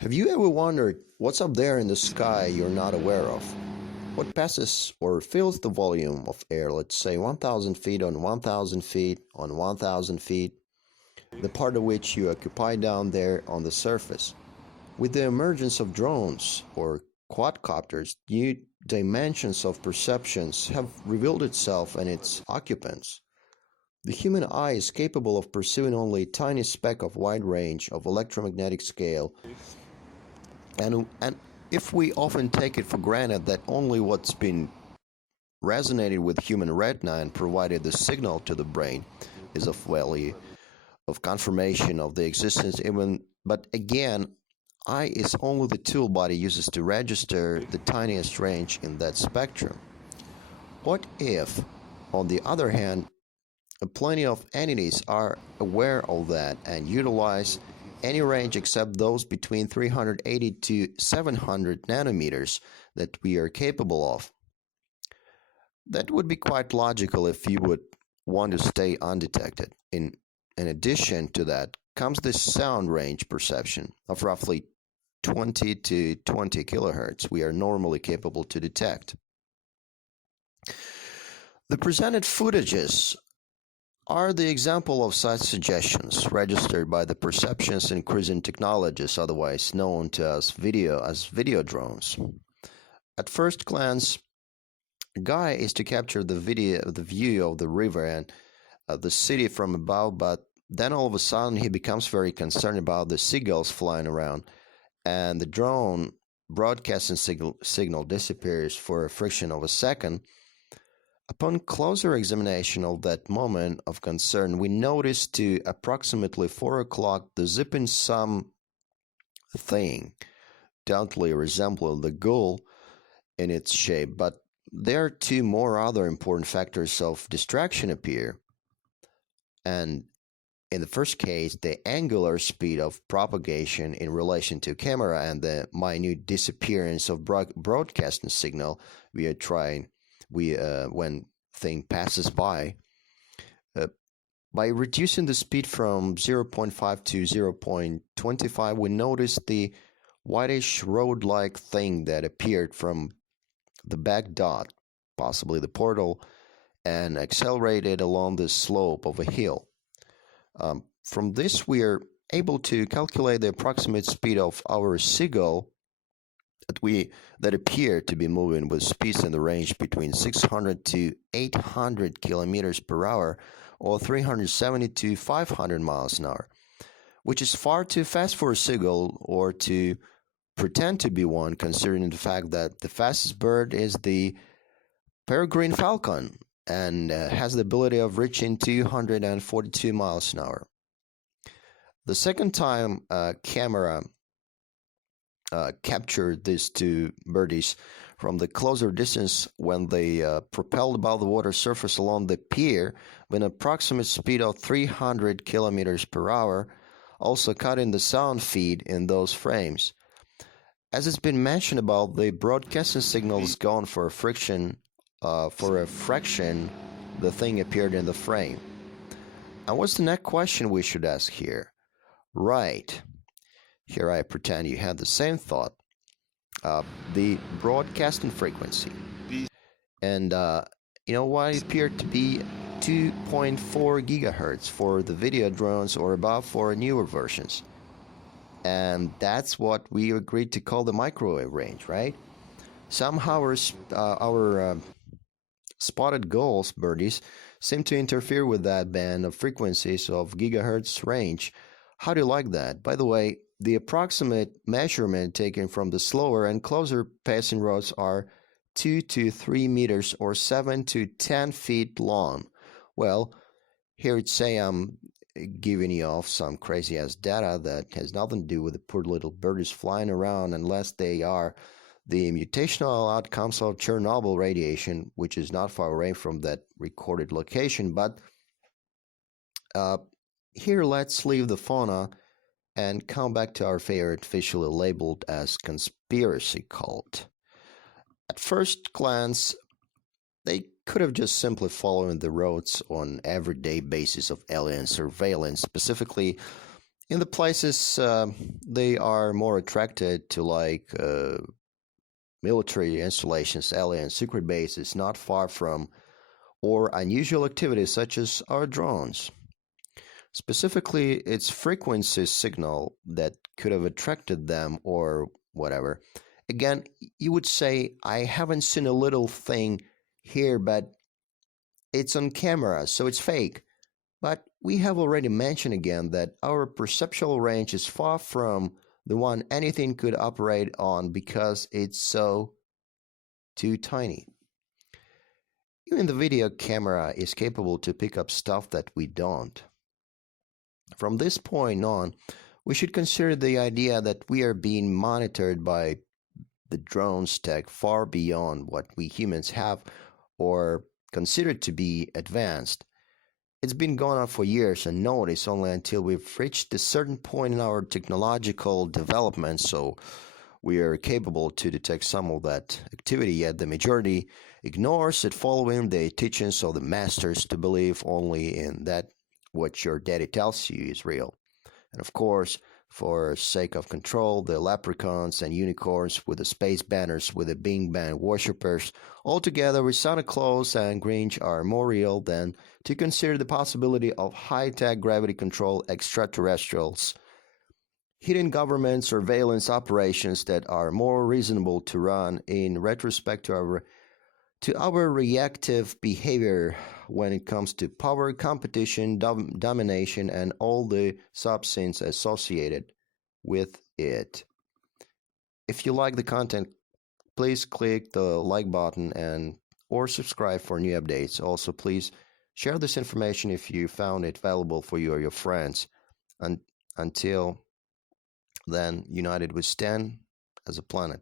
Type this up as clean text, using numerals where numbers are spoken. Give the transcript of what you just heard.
Have you ever wondered what's up there in the sky you're not aware of? What passes or fills the volume of air, let's say 1,000 feet on 1,000 feet on 1,000 feet, the part of which you occupy down there on the surface? With the emergence of drones or quadcopters, new dimensions of perceptions have revealed itself and its occupants. The human eye is capable of perceiving only a tiny speck of wide range of electromagnetic scale, and if we often take it for granted that only what's been resonated with human retina and provided the signal to the brain is of value, of confirmation of the existence, but again, eye is only the tool body uses to register the tiniest range in that spectrum. What if, on the other hand, plenty of entities are aware of that and utilize any range except those between 380 to 700 nanometers that we are capable of? That would be quite logical if you would want to stay undetected. In addition to that comes the sound range perception of roughly 20 to 20 kilohertz we are normally capable to detect. The presented footages are the example of such suggestions registered by the perceptions increasing technologies, otherwise known to as video drones. At first glance, a guy is to capture the view of the river and the city from above, but then all of a sudden he becomes very concerned about the seagulls flying around, and the drone broadcasting signal disappears for a fraction of a second. Upon closer examination of that moment of concern, we notice to approximately 4 o'clock the zipping something, doubtfully resembling the gull in its shape, but there two more other important factors of distraction appear. And in the first case, the angular speed of propagation in relation to camera and the minute disappearance of broadcasting signal when thing passes by. By reducing the speed from 0.5 to 0.25, we notice the whitish road-like thing that appeared from the back dot, possibly the portal, and accelerated along the slope of a hill. From this, we are able to calculate the approximate speed of our seagull that appear to be moving with speeds in the range between 600 to 800 kilometers per hour or 370 to 500 miles an hour, which is far too fast for a seagull or to pretend to be one, considering the fact that the fastest bird is the peregrine falcon and has the ability of reaching 242 miles an hour. The second time camera captured these two birdies from the closer distance when they propelled above the water surface along the pier with an approximate speed of 300 kilometers per hour, also cutting the sound feed in those frames. As it's been mentioned about, the broadcasting signal is gone for a fraction, the thing appeared in the frame. And what's the next question we should ask here? Right. Here I pretend you had the same thought. The broadcasting frequency. And why it appeared to be 2.4 gigahertz for the video drones or above for newer versions. And that's what we agreed to call the microwave range, right? Somehow our spotted gulls, birdies, seem to interfere with that band of frequencies of gigahertz range. How do you like that? By the way, the approximate measurement taken from the slower and closer passing rods are 2 to 3 meters or 7 to 10 feet long. Well, Here it's say I'm giving you off some crazy ass data that has nothing to do with the poor little birdies flying around unless they are the mutational outcomes of Chernobyl radiation, which is not far away from that recorded location. But uh, here let's leave the fauna and come back to our favorite officially labeled as conspiracy cult. At first glance, they could have just simply followed the roads on everyday basis of alien surveillance, specifically in the places they are more attracted to, like military installations, alien secret bases not far from, or unusual activities such as our drones. Specifically, its frequency signal that could have attracted them or whatever. Again, you would say, I haven't seen a little thing here, but it's on camera, so it's fake. But we have already mentioned again that our perceptual range is far from the one anything could operate on because it's so too tiny. Even the video camera is capable to pick up stuff that we don't. From this point on, we should consider the idea that we are being monitored by the drones tech far beyond what we humans have or considered to be advanced. It's been going on for years and noticed only until we've reached a certain point in our technological development, so we are capable to detect some of that activity, yet the majority ignores it, following the teachings of the masters to believe only in that what your daddy tells you is real. And of course, for sake of control, the leprechauns and unicorns with the space banners with the Bing Bang worshippers altogether with Santa Claus and Grinch are more real than to consider the possibility of high-tech gravity-controlled extraterrestrials, hidden government surveillance operations that are more reasonable to run in retrospect to our reactive behavior when it comes to power, competition, domination, and all the subscenes associated with it. If you like the content, please click the like button and or subscribe for new updates. Also, please share this information if you found it valuable for you or your friends. And until then, united we stand as a planet.